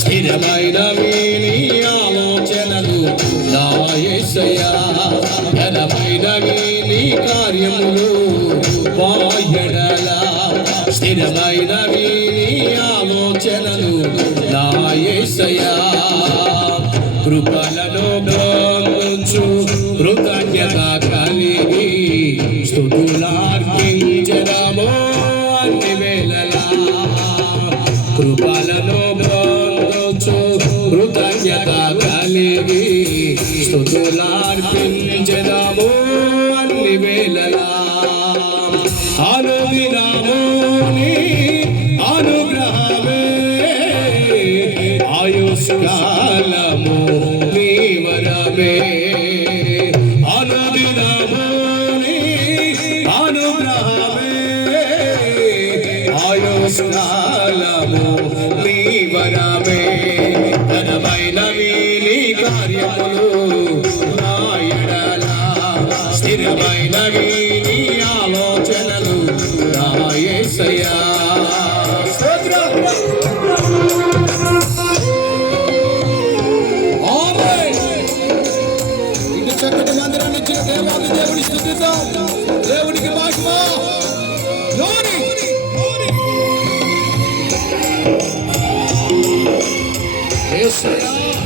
స్థిరమైనవి నీ ఆలోచనలు దాయసయా ఘనమైనవి నీ కార్యములు వాయడల స్థిరమైనవి నీ ఆలోచనలు దాయసయా కృపలను గ్రోచు కృతజ్ఞత కృపలను గ్రోచు కృతజ్ఞత కలిగి స్థుతులార్పించడము అన్ని వేళలా. అనుదినముని అనుగ్రహమే. ఆయుష్కాలము ఆయుష్కాలము మీ వరమే ఘనమైనవి వీలి కార్యములు నాయడలా స్థిరమైనవి నీ ఆలోచనలు నాయసయా చక్కటి మందిరాన్ని ఇచ్చిన దేవాది దేవుని స్థుతితో దేవుని Yes.